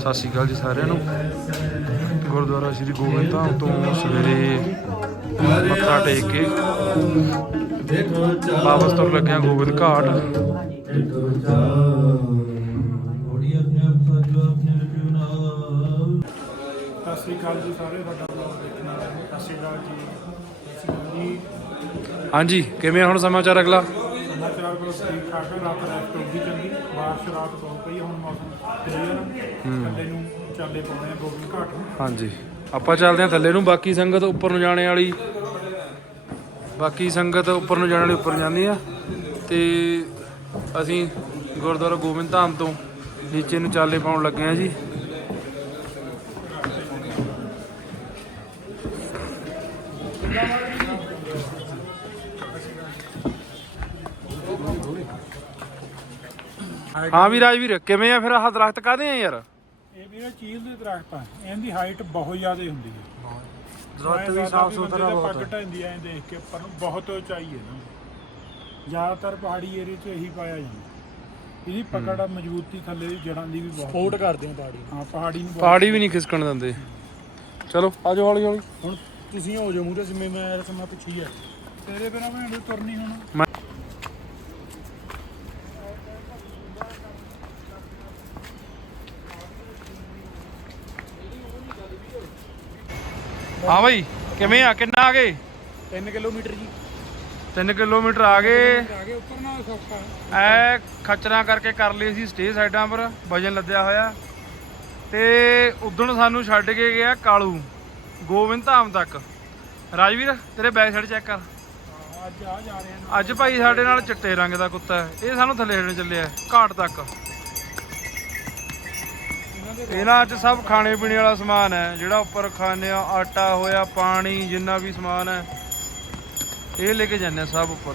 ਸਤਿ ਸ਼੍ਰੀ ਅਕਾਲ ਜੀ ਸਾਰਿਆਂ ਨੂੰ। ਗੁਰਦੁਆਰਾ ਸ੍ਰੀ ਗੋਬਿੰਦ ਧਾਮ ਤੋਂ ਸਵੇਰੇ ਮੱਥਾ ਟੇਕ ਕੇ ਵਾਪਸ ਤੁਰ ਲੱਗੇ ਹਾਂ ਗੋਬਿੰਦ ਘਾਟ। ਸਤਿ ਸ੍ਰੀ ਅਕਾਲ ਜੀ ਸਾਰੇ ਤੁਹਾਡਾ ਬਲੌਗ ਦੇਖਣ ਵਾਲਿਆਂ ਨੂੰ। ਸਤਿ ਸ੍ਰੀ ਅਕਾਲ ਜੀ। ਸਤਿ ਸ੍ਰੀ ਅਕਾਲ ਜੀ। ਹਾਂਜੀ ਕਿਵੇਂ ਹੁਣ ਸਮਾਚਾਰ ਅਗਲਾ? ਸਮਾਚਾਰ ਕੋਲ ਠੀਕ ਠਾਕ ਰਾਤ ਹੋ ਗਈ ਚੰਗੀ ਬਾਰਿਸ਼ ਰਾਤ ਬਹੁਤ ਪਈ ਹੁਣ ਮੌਸਮ ਕਲੀਅਰ ਥੱਲੇ ਨੂੰ ਚਾਲੇ ਪਾਉਣੇ ਆ ਗੋਬਿੰਦ ਘਾਟ ਨੂੰ। ਹਾਂਜੀ। ਆਪਾਂ ਚੱਲਦੇ ਹਾਂ ਥੱਲੇ ਨੂੰ ਬਾਕੀ ਸੰਗਤ ਉੱਪਰ ਨੂੰ ਜਾਣੇ ਵਾਲੀ ਬਾਕੀ ਸੰਗਤ ਉੱਪਰ ਨੂੰ ਜਾਣ ਵਾਲੀ ਉੱਪਰ ਜਾਂਦੀ ਆ। ਤੇ ਅਸੀਂ ਗੁਰਦੁਆਰਾ ਗੋਬਿੰਦ ਧਾਮ ਤੋਂ ਨੀਚੇ ਨੂੰ ਚਾਲੇ ਪਾਉਣ ਲੱਗੇ ਆ ਜੀ। ਹਾਂ ਵੀ ਰਾਜਵੀਰ ਕਿਵੇਂ ਆ ਫਿਰ ਆਹ ਦਰਖਤ ਕਾਦੇ ਆ ਯਾਰ? ਇਹ ਵੀਰੇ ਚੀਲ ਦੇ ਦਰਖਤ ਆ। ਇਹਦੀ ਹਾਈਟ ਬਹੁਤ ਜ਼ਿਆਦਾ ਹੁੰਦੀ ਹੈ। ਦਰਖਤ ਵੀ ਸਾਫ਼ ਸੁਥਰਾ ਬਹੁਤ ਪੱਗ ਢਾਂਦੀ ਐ ਦੇਖ ਕੇ ਉੱਪਰ ਨੂੰ ਬਹੁਤ ਉਚਾਈ ਹੈ ਨਾ। ਜ਼ਿਆਦਾਤਰ ਪਹਾੜੀ ਏਰੀਆ 'ਚ ਇਹੀ ਪਾਇਆ ਜਾਂਦਾ। ਇਹਦੀ ਪਕੜ ਮਜ਼ਬੂਤੀ ਥੱਲੇ ਦੀ ਜੜਾਂ ਦੀ ਵੀ ਬਹੁਤ ਸਪੋਰਟ ਕਰਦੇ ਆ ਪਹਾੜੀ ਹਾਂ ਪਹਾੜੀ ਨੂੰ ਪਹਾੜੀ ਵੀ ਨਹੀਂ ਖਿਸਕਣ ਦਿੰਦੇ। ਚਲੋ ਆਜੋ ਹੌਲੀ ਹੌਲੀ ਹੁਣ ਤੁਸੀਂ ਹੋ ਜਾਓ ਮੂਰੇ ਸਮੇਂ ਮੈਂ ਰਸਮਾਂ ਪਿੱਛੇ ਹੀ ਆ। ਤੇਰੇ ਬਿਨਾ ਭੈਣ ਦੇ ਤੁਰਨੀ ਹੁਣ। ਹਾਂ ਬਈ ਕਿਵੇਂ ਆ? ਕਿੰਨਾ ਆ ਗਏ? 3 ਕਿਲੋਮੀਟਰ ਜੀ। 3 ਕਿਲੋਮੀਟਰ ਆ ਗਏ। ਆ ਗਏ ਉੱਪਰ ਨਾਲ ਸੌਖਾ ਐ ਖਚਰਾਂ ਕਰਕੇ ਕਰ ਲਈ ਸੀ ਸਟੇ ਸਾਈਡਾਂ ਪਰ ਵਜਨ ਲੱਦਿਆ ਹੋਇਆ। ਤੇ ਉਦੋਂ ਸਾਨੂੰ ਛੱਡ ਕੇ ਗਿਆ ਕਾਲੂ ਗੋਬਿੰਦ ਧਾਮ ਤੱਕ। ਰਾਜਵੀਰ ਤੇਰੇ ਬੈਕ ਸਾਈਡ ਚੈੱਕ ਕਰ। ਅੱਜ ਆ ਜਾ ਰਹੇ ਆ ਅੱਜ ਭਾਈ ਸਾਡੇ ਨਾਲ ਚਿੱਟੇ ਰੰਗ ਦਾ ਕੁੱਤਾ ਇਹ ਸਾਨੂੰ ਥੱਲੇ ਛੱਡਣ ਚੱਲਿਆ ਘਾਟ ਤੱਕ। ਇਹਨਾਂ 'ਚ ਸਭ ਖਾਣੇ ਪੀਣੇ ਵਾਲਾ ਸਮਾਨ ਹੈ ਜਿਹੜਾ ਉੱਪਰ ਖਾਣੇ ਆ ਆਟਾ ਹੋਇਆ ਪਾਣੀ ਜਿੰਨਾ ਵੀ ਸਮਾਨ ਹੈ। ਇਹ ਲੈ ਕੇ ਜਾਂਦੇ ਆ ਸਭ ਉੱਪਰ।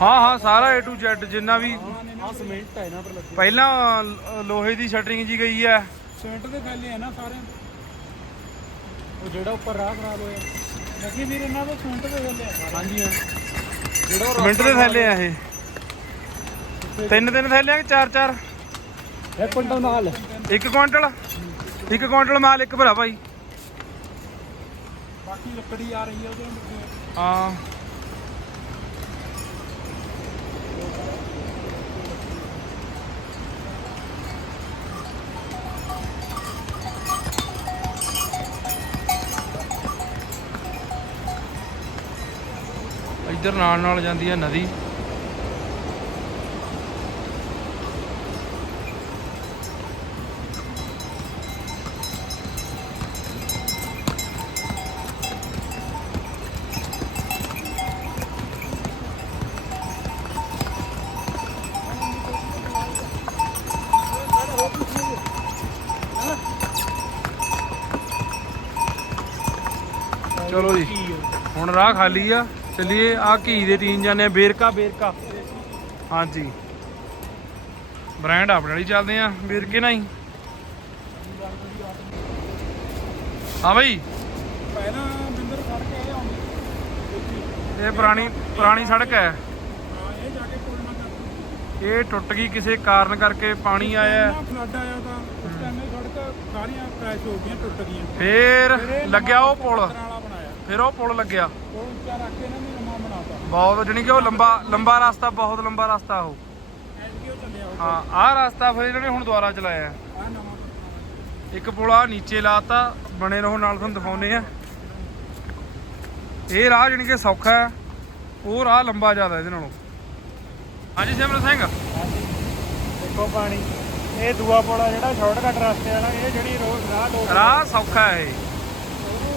ਹਾਂ ਹਾਂ ਸਾਰਾ A to Z ਜਿੰਨਾ ਵੀ ਆ ਸਿਮੈਂਟ ਹੈ ਇਹਨਾਂ ਪਰ ਲੱਗੇ। ਪਹਿਲਾਂ ਲੋਹੇ ਦੀ ਸ਼ਟਰਿੰਗ ਜੀ ਗਈ ਹੈ। ਸਿਮੈਂਟ ਦੇ ਫੈਲੇ ਆ ਨਾ ਸਾਰੇ ਉਹ ਜਿਹੜਾ ਉੱਪਰ ਰਾਹ ਖਰਾਬ ਹੋਇਆ। ਲੱਗੀ ਵੀਰ ਇਹਨਾਂ ਦੇ ਸਿਮੈਂਟ ਦੇ ਫੈਲੇ ਆ। ਹਾਂਜੀ ਹਾਂ। ਜਿਹੜਾ ਸਿਮੈਂਟ ਦੇ ਥੈਲੇ ਆ ਇਹ। ਤਿੰਨ ਤਿੰਨ ਥੈਲੇ ਆ ਕਿ ਚਾਰ ਚਾਰ ਇੱਕ ਕੁਇੰਟਲ ਮਾਲ ਇੱਕ ਕੁਆਂਟਲ ਇੱਕ ਕੁਆਂਟਲ ਮਾਲ ਇੱਕ ਭਰਾ ਭਾਈ ਬਾਕੀ ਲੱਕੜੀ ਆ ਰਹੀ ਹੈ ਉਹਦੇ ਵਿੱਚ ਹਾਂ ਇੱਧਰ ਨਾਲ ਨਾਲ ਜਾਂਦੀ ਹੈ ਨਦੀ ਚਲੋ ਜੀ। ਹੁਣ ਰਾਹ ਖਾਲੀ ਆ। ਚਲਿਏ ਆ ਘੀ ਦੇ ਟੀਨ ਜਾਂਦੇ ਆ ਬੇਰਕਾ ਬੇਰਕਾ। ਹਾਂਜੀ। ਬ੍ਰਾਂਡ ਆਪਣੇ ਵਾਲੀ ਚੱਲਦੇ ਆ ਬੇਰਕੇ ਨਾਲ ਹੀ। ਹਾਂ ਬਈ। ਪਹਿਲਾਂ ਬਿੰਦਰ ਫੜ ਕੇ ਆਏ ਆਉਂਦੇ ਇਹ ਪੁਰਾਣੀ ਪੁਰਾਣੀ ਸੜਕ ਹੈ। ਹਾਂ ਇਹ ਜਾ ਕੇ ਪੁੱਲ ਨਾ ਕਰ ਇਹ ਟੁੱਟ ਗਈ ਕਿਸੇ ਕਾਰਨ ਕਰਕੇ ਪਾਣੀ ਆਇਆ। ਹੈ। ਫਲੱਡ ਆਇਆ ਤਾਂ ਉਸ ਟਾਈਮ ਇਹ ਸੜਕ ਸਾਰੀਆਂ ਕ੍ਰੈਸ਼ ਹੋ ਗਈਆਂ ਟੁੱਟ ਗਈਆਂ। ਫੇਰ ਲੱਗਿਆ ਉਹ ਪੁਲ। ਫਿਰ ਉਹ ਪੁਲ ਲੱਗਿਆ। ਉਹ ਉੱਚਾ ਰੱਖ ਕੇ ਇਹਨਾਂ ਨੇ ਨਵਾਂ ਬਣਾਤਾ। ਬਹੁਤ ਜਾਣੀ ਕਿ ਉਹ ਲੰਬਾ ਲੰਬਾ ਰਸਤਾ ਬਹੁਤ ਲੰਬਾ ਰਸਤਾ ਉਹ। ਚੱਲਿਆ ਹਾਂ ਆਹ ਰਸਤਾ ਫਿਰ ਇਹਨਾਂ ਨੇ ਹੁਣ ਦੁਬਾਰਾ ਚਲਾਇਆ। ਆ ਨਵਾਂ ਇੱਕ ਪੁਲ ਆ ਨੀਚੇ ਲਾਤਾ ਬਣੇ ਰਹੋ ਨਾਲ ਤੁਹਾਨੂੰ ਦਿਖਾਉਨੇ ਆ ਇਹ ਰਾਹ ਜਾਣੀ ਕਿ ਸੌਖਾ ਹੈ। ਉਹ ਰਾਹ ਲੰਬਾ ਜ਼ਿਆਦਾ ਇਹਦੇ ਨਾਲੋਂ। ਹਾਂਜੀ ਸਿਮਰਨ ਸਿੰਘ। ਦੇਖੋ ਪਾਣੀ ਇਹ ਦੂਆ ਪੋਲਾ ਜਿਹੜਾ ਸ਼ਾਰਟਕਟ ਰਸਤੇ ਵਾਲਾ ਇਹ ਜਿਹੜੀ ਰੋਡ ਰਾਹ ਲੋਕ ਰਾਹ ਸੌਖਾ ਹੈ ਇਹ।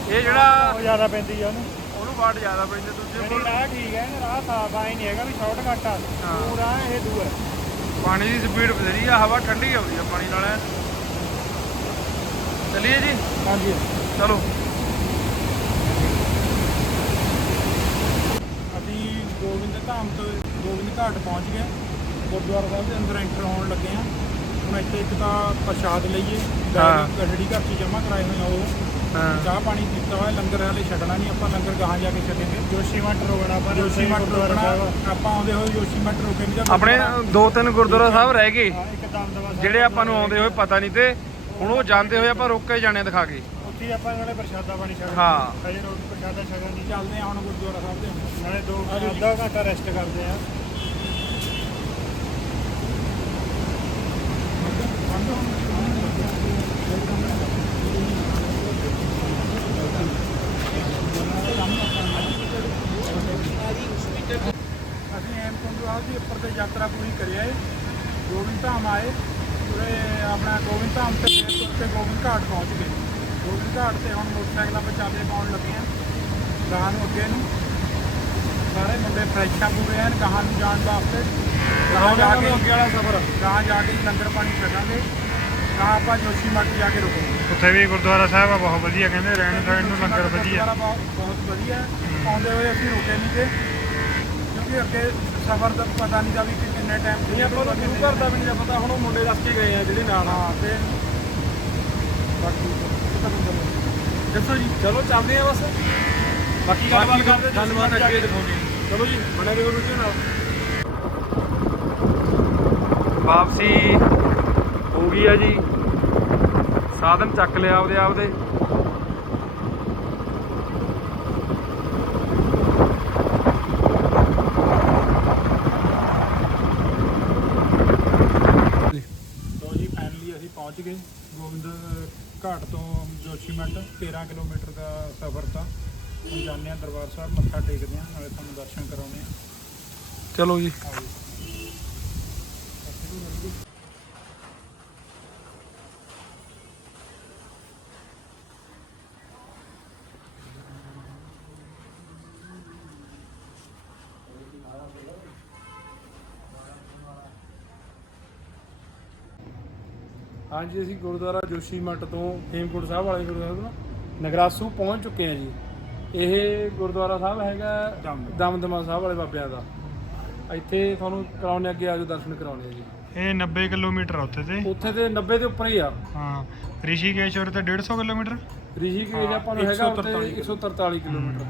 ਇਹ ਜਿਹੜਾ ਬਹੁਤ ਜ਼ਿਆਦਾ ਪੈਂਦੀ ਆ ਉਹਨੂੰ। ਉਹਨੂੰ ਬਾਟ ਜ਼ਿਆਦਾ ਪੈਂਦੇ ਦੂਜੇ ਪੁਲ ਰਾਹ ਠੀਕ ਹੈ ਨਾ ਰਾਹ ਸਾਫ਼ ਆਈ ਨਹੀਂ ਹੈਗਾ ਵੀ ਸ਼ਾਰਟਕਟ ਆ। ਪੂਰਾ ਇਹ ਦੂਆ ਪਾਣੀ ਦੀ ਸਪੀਡ ਬਥੇਰੀ ਆ ਹਵਾ ਠੰਡੀ ਆਉਂਦੀ ਆ ਪਾਣੀ ਨਾਲ। ਚੱਲੀਏ ਜੀ? ਹਾਂਜੀ। ਚਲੋ। ਅਸੀਂ ਗੋਬਿੰਦ ਧਾਮ ਤੋਂ ਗੋਬਿੰਦ ਘਾਟ ਪਹੁੰਚ ਗਏ। ਗੁਰਦੁਆਰਾ ਸਾਹਿਬ ਦੇ ਅੰਦਰ ਐਂਟਰ ਹੋਣ ਲੱਗੇ ਆ। ਹੁਣ ਇੱਥੇ ਇੱਕ ਤਾਂ ਪ੍ਰਸ਼ਾਦ ਲਈਏ। ਗੱਡੀ ਘਰ ਚ ਜਮ੍ਹਾਂ ਕਰਾਏ ਹੋਏ ਆ ਉਹ। ਹਾਂ। ਚਾਹ ਪਾਣੀ ਪੀਤਾ ਹੋਇਆ ਲੰਗਰ ਹਾਲੇ ਛੱਡਣਾ ਨਹੀਂ ਆਪਾਂ ਲੰਗਰ ਗਾਹਾਂ ਜਾ ਕੇ ਛੱਡਾਂਗੇ। ਜੋਸ਼ੀ ਮੱਠ ਰੋਕਣਾ ਆਪਾਂ ਜੋਸ਼ੀ ਮੱਠ ਰੋਕਣਾ ਆਪਾਂ ਆਉਂਦੇ ਹੋਏ ਜੋਸ਼ੀ ਮੱਠ ਰੋਕੇ ਨਹੀਂ ਤਾਂ ਆਪਣੇ ਦੋ ਤਿੰਨ ਗੁਰਦੁਆਰਾ ਸਾਹਿਬ ਰਹਿ ਗਏ। ਜਿਹੜੇ ਆਪਾਂ ਨੂੰ ਆਉਂਦੇ ਹੋਏ ਪਤਾ ਨਹੀਂ ਤੇ ਹੁਣ ਉਹ ਜਾਂਦੇ ਹੋਏ ਆਪਾਂ ਰੁੱਕ ਕੇ ਜਾਣੇ ਦਿਖਾ ਕੇ। ਉੱਥੇ ਆਪਾਂ ਨਾਲੇ ਪ੍ਰਸ਼ਾਦਾ ਪਾਣੀ ਛਕਣਾ ਹਾਂ। ਹਜੇ ਰੋਟੀ ਪ੍ਰਸ਼ਾਦਾ ਛਕਣ ਦੀ ਚੱਲਦੇ ਆ ਹੁਣ ਗੁਰਦੁਆਰਾ ਸਾਹਿਬ ਦੇ ਨਾਲੇ ਦੋ ਅੱਧਾ ਘੰਟਾ ਰੈਸਟ ਕਰਦੇ ਆ। ਸਾਹਿਬ ਦੀ ਉੱਪਰ ਤੇ ਯਾਤਰਾ ਪੂਰੀ ਕਰਿਆ ਏ ਗੋਬਿੰਦ ਧਾਮ ਆਏ। ਪੂਰੇ ਆਪਣਾ ਗੋਬਿੰਦ ਧਾਮ ਤੇ ਫਿਰ ਕੇ ਗੋਬਿੰਦ ਘਾਟ ਪਹੁੰਚ ਗਏ। ਗੋਬਿੰਦ ਘਾਟ ਤੇ ਹੁਣ ਮੋਟਰਸਾਈਕਲਾਂ 'ਤੇ ਚਾਲੇ ਪਾਉਣ ਲੱਗੇ ਆ ਗਾਹਾਂ ਨੂੰ ਅੱਗੇ ਨੂੰ। ਸਾਰੇ ਮੁੰਡੇ ਫਰੈਸ਼ਾਂ ਪੂਰੇ ਹਨ ਗਾਹਾਂ ਨੂੰ ਜਾਣ ਵਾਸਤੇ। ਗਾਹਾਂ ਜਾ ਕੇ ਅੱਗੇ ਵਾਲਾ ਸਫ਼ਰ। ਗਾਹਾਂ ਜਾ ਕੇ ਲੰਗਰ ਪਾਣੀ ਛਕਾਂਗੇ। ਗਾਹਾਂ ਆਪਾਂ ਜੋਸ਼ੀ ਮੱਠ ਜਾ ਕੇ ਰੁਕਾਂਗੇ ਉੱਥੇ ਵੀ ਗੁਰਦੁਆਰਾ ਸਾਹਿਬ ਆ ਬਹੁਤ ਵਧੀਆ ਕਹਿੰਦੇ ਰਹਿਣ ਸਹਿਣ ਨੂੰ ਲੰਗਰ ਵਧੀਆ। ਬਹੁਤ ਵਧੀਆ। ਆਉਂਦੇ ਹੋਏ ਅਸੀਂ ਰੁਕੇ ਨਹੀਂ ਤੇ ਕਿਉਂਕਿ ਅੱਗੇ ਸਫ਼ਰ ਦਾ ਪਤਾ ਨਹੀਂ ਦਾ ਵੀ ਕਿ ਕਿੰਨੇ ਟਾਈਮ ਨਹੀਂ ਆਪਾਂ ਨੂੰ ਗੁਰੂ ਘਰ ਦਾ ਵੀ ਨਹੀਂ ਪਤਾ ਹੁਣ ਉਹ ਮੁੰਡੇ ਦੱਸ ਕੇ ਗਏ ਆ ਜਿਹੜੇ ਨਾਲ ਹਾਂ ਤੇ ਬਾਕੀ ਦੱਸੋ ਜੀ। ਚਲੋ ਚੱਲਦੇ ਆ ਬਸ। ਬਾਕੀ ਗੱਲਬਾਤ ਕਰਦੇ ਗੱਲਬਾਤ ਅੱਗੇ ਦਿਖਾਉਣੀ ਚਲੋ ਜੀ ਬਣੇ ਰਹੋ ਵੀਡੀਓ ਨਾਲ। ਵਾਪਸੀ ਹੋ ਗਈ ਆ ਜੀ। ਸਾਧਨ ਚੱਕ ਲਿਆ ਆਪਦੇ ਆਪਦੇ ਲੋ ਜੀ ਫਾਈਨਲੀ ਅਸੀਂ ਪਹੁੰਚ ਗਏ ਗੋਬਿੰਦ ਘਾਟ ਤੋਂ ਜੋਸ਼ੀਮਠ 13 ਕਿਲੋਮੀਟਰ ਦਾ ਸਫ਼ਰ ਤਾਂ ਹੁਣ ਜਾਂਦੇ ਆ ਦਰਬਾਰ ਸਾਹਿਬ ਮੱਥਾ ਟੇਕਦੇ ਆ ਨਾਲੇ ਤੁਹਾਨੂੰ ਦਰਸ਼ਨ ਕਰਾਉਂਦੇ ਆ ਚਲੋ ਜੀ। ਆਓ ਜੀ। ਹਾਂਜੀ ਅਸੀਂ ਗੁਰਦੁਆਰਾ ਜੋਸ਼ੀ ਮੱਠ ਤੋਂ ਹੇਮਕੁੰਟ ਸਾਹਿਬ ਵਾਲੇ ਗੁਰਦੁਆਰਾ ਤੋਂ। ਨਗਰਾਸੂ ਪਹੁੰਚ ਚੁੱਕੇ ਹਾਂ ਜੀ। ਇਹ ਗੁਰਦੁਆਰਾ ਸਾਹਿਬ ਹੈਗਾ ਦਮ। ਦਮਦਮਾ ਸਾਹਿਬ ਵਾਲੇ ਬਾਬਿਆਂ ਦਾ। ਇੱਥੇ ਤੁਹਾਨੂੰ ਕਰਾਉਣੇ ਅੱਗੇ ਆਜੋ ਦਰਸ਼ਨ ਕਰਾਉਣੇ ਆ ਜੀ। ਇਹ 90 ਕਿਲੋਮੀਟਰ ਆ ਉੱਥੇ ਤੇ? ਉੱਥੇ ਤੇ 90 ਦੇ ਉੱਪਰ ਹੀ ਆ। ਹਾਂ। ਰਿਸ਼ੀਕੇਸ਼ ਤੇ 150 ਕਿਲੋਮੀਟਰ? ਰਿਸ਼ੀਕੇਸ਼ ਆਪਾਂ ਨੂੰ ਹੈਗਾ ਉੱਥੇ 143 ਕਿਲੋਮੀਟਰ।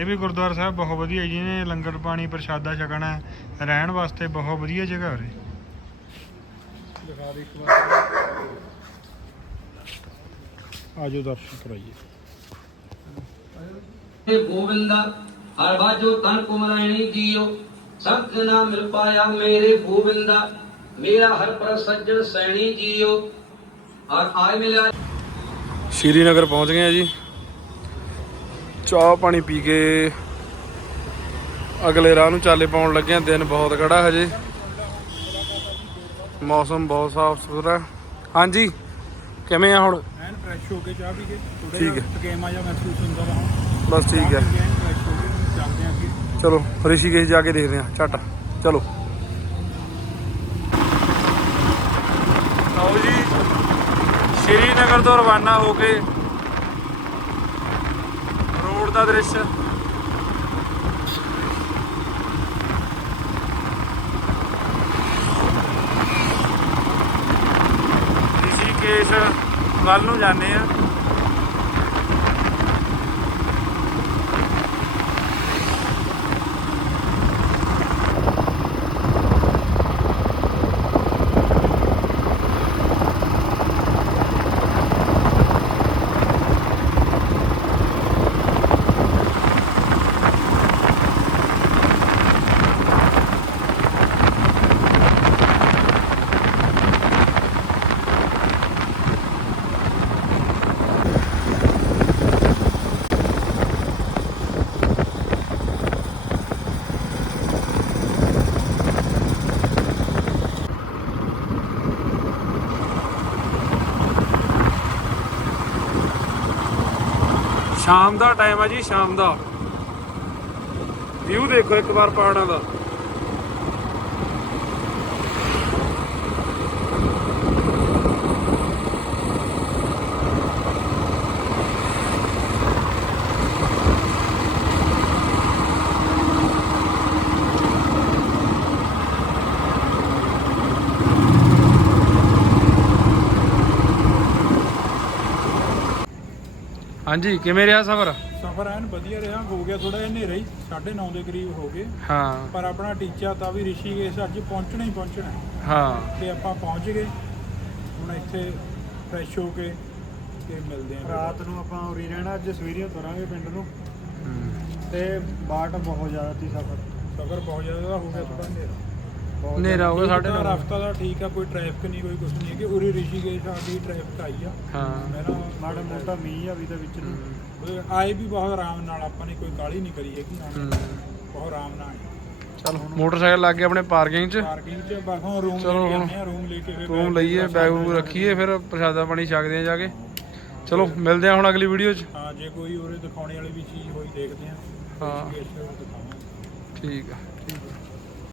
ਇਹ ਵੀ ਗੁਰਦੁਆਰਾ ਸਾਹਿਬ ਬਹੁਤ ਵਧੀਆ ਜਿਹਨੇ ਲੰਗਰ ਪਾਣੀ ਪ੍ਰਸ਼ਾਦਾ ਛਕਣਾ ਹੈ, ਰਹਿਣ ਵਾਸਤੇ ਬਹੁਤ ਵਧੀਆ ਜਗ੍ਹਾ ਉਰੇ। ਦਿਖਾ ਦੇ ਇੱਕ ਵਾਰ। ਆਜੋ ਦਰਸ਼ਨ ਕਰਾਈਏ। ਇਹ ਗੋਵਿੰਦਾ ਅਰਬਾਜੋ ਤਨ ਕੁਮਰਾਇਣੀ ਜੀਓ ਸੰਤ ਨਾ ਮਿਲ ਪਾਇਆ ਮੇਰੇ ਗੋਵਿੰਦਾ ਮੇਰਾ ਹਰ ਪਰ ਸੈਣੀ ਜੀਓ। ਔਰ ਆਏ ਮਿਲਿਆ। ਸ਼੍ਰੀਨਗਰ ਪਹੁੰਚ ਗਏ ਆ ਜੀ। ਚਾਹ ਪਾਣੀ ਪੀ ਕੇ ਅਗਲੇ ਰਾਹ ਨੂੰ ਚਾਲੇ ਪਾਉਣ ਲੱਗੇ ਆ। ਦਿਨ ਬਹੁਤ ਕੜਾ ਹਜੇ। ਮੌਸਮ ਬਹੁਤ ਸਾਫ਼ ਸੁਥਰਾ ਹਾਂਜੀ ਕਿਵੇਂ ਆ ਹੁਣ? ਐਨ ਫਰੈਸ਼ ਹੋ ਕੇ ਚਾਹ ਪੀ ਕੇ ਥੋੜਾ ਠੀਕ ਜਿਹਾ ਥਕੇਮਾ ਜਿਹਾ ਮਹਿਸੂਸ ਹੁੰਦਾ ਰਹਾ ਬਸ ਠੀਕ ਹੈ। ਐਨ ਫਰੈਸ਼ ਹੋ ਕੇ ਹੁਣ ਚੱਲਦੇ ਆਂ ਅੱਗੇ। ਚਲੋ ਰਿਸ਼ੀਕੇਸ਼ ਜਾ ਕੇ ਦੇਖਦੇ ਆ ਝਟ। ਚਲੋ। ਆਓ ਜੀ ਸ਼੍ਰੀਨਗਰ ਤੋਂ ਰਵਾਨਾ ਹੋ ਕੇ ਰੋਡ ਦਾ ਦ੍ਰਿਸ਼ ਰਿਸ਼ੀਕੇਸ਼ ਵੱਲ ਨੂੰ ਜਾਂਦੇ ਆ ਸ਼ਾਮ ਦਾ ਟਾਈਮ ਆ ਜੀ ਸ਼ਾਮ ਦਾ। ਵਿਊ ਦੇਖੋ ਇੱਕ ਵਾਰ ਪਹਾੜਾਂ ਦਾ। ਹਾਂਜੀ ਕਿਵੇਂ ਰਿਹਾ ਸਫ਼ਰ? ਸਫ਼ਰ ਐਨ ਵਧੀਆ ਰਿਹਾ ਹੋ ਗਿਆ ਥੋੜਾ ਜਿਹਾ ਹਨੇਰਾ ਹੀ 9:30 ਦੇ ਕਰੀਬ ਹੋ ਗਏ। ਹਾਂ। ਪਰ ਆਪਣਾ ਟੀਚਾ ਤਾਂ ਵੀ ਰਿਸ਼ੀਕੇਸ਼ ਅੱਜ ਪਹੁੰਚਣਾ ਹੀ ਪਹੁੰਚਣਾ ਹੈ। ਹਾਂ। ਤੇ ਆਪਾਂ ਪਹੁੰਚ ਗਏ। ਹੁਣ ਇੱਥੇ ਫਰੈਸ਼ ਹੋ ਕੇ ਤੇ ਮਿਲਦੇ ਆਂ ਰਾਤ ਨੂੰ ਆਪਾਂ ਉਰੀ ਰਹਿਣਾ ਅੱਜ ਸਵੇਰੇ ਤੁਰਾਂਗੇ ਪਿੰਡ ਨੂੰ। ਹੂੰ। ਤੇ ਬਾਟ ਬਹੁਤ ਜ਼ਿਆਦਾ ਸੀ ਸਫ਼ਰ। ਸਫ਼ਰ ਬਹੁਤ ਜ਼ਿਆਦਾ ਹੋ ਗਿਆ ਥੋੜਾ ਹਨੇਰਾ। ਹਨੇਰਾ ਹੋ ਗਿਆ ਸਾਡੇ ਨਾਲ। ਰਸਤਾ ਦਾ ਠੀਕ ਆ ਕੋਈ ਟ੍ਰੈਫਿਕ ਨਹੀਂ ਕੋਈ ਕੁਝ ਨਹੀਂ ਹੈ ਕਿ ਉਰੀ ਰਿਸ਼ੀਕੇਸ਼ ਸਾਡੀ ਟ੍ਰੈਫਿਕ ਆਈ ਆ। ਹਾਂ। ਮੇਰਾ ਮਾੜਾ ਮੋਟਾ ਮੀਂਹ ਆ ਵੀ ਦੇ ਵਿੱਚ। ਨੂੰ ਆਏ ਵੀ ਬਹੁਤ ਆਰਾਮ ਨਾਲ ਆਪਾਂ ਨੇ ਕੋਈ ਕਾਹਲੀ ਨਹੀਂ ਕਰੀ ਹੈਗੀ। ਹੂੰ। ਬਹੁਤ ਆਰਾਮ ਨਾਲ ਆਏ। ਚਲ ਮੋਟਰਸਾਈਕਲ ਲੱਗ ਗਏ ਆਪਣੇ ਪਾਰਕਿੰਗ 'ਚ। ਪਾਰਕਿੰਗ 'ਚ ਬਸ ਹੁਣ ਰੂਮ ਚਲੋ ਲੈ ਕੇ ਹੁਣ ਜਾਂਦੇ ਆ ਰੂਮ ਲੈ ਕੇ ਫਿਰ ਰੂਮ ਲਈਏ ਬੈਗ ਬੂਗ ਰੱਖੀਏ ਫਿਰ ਪ੍ਰਸ਼ਾਦਾ ਪਾਣੀ ਛਕਦੇ ਆ ਜਾ ਕੇ। ਚਲੋ ਮਿਲਦੇ ਆ ਹੁਣ ਅਗਲੀ ਵੀਡੀਓ 'ਚ। ਹਾਂ ਜੇ ਕੋਈ ਉਰੇ ਦਿਖਾਉਣੇ ਵਾਲੀ ਵੀ ਚੀਜ਼ ਹੋਈ ਦੇਖਦੇ ਆ। ਹਾਂ। ਰਿਸ਼ੀਕੇਸ਼ ਦਿਖਾਵਾਂਗੇ। ਠੀਕ ਆ।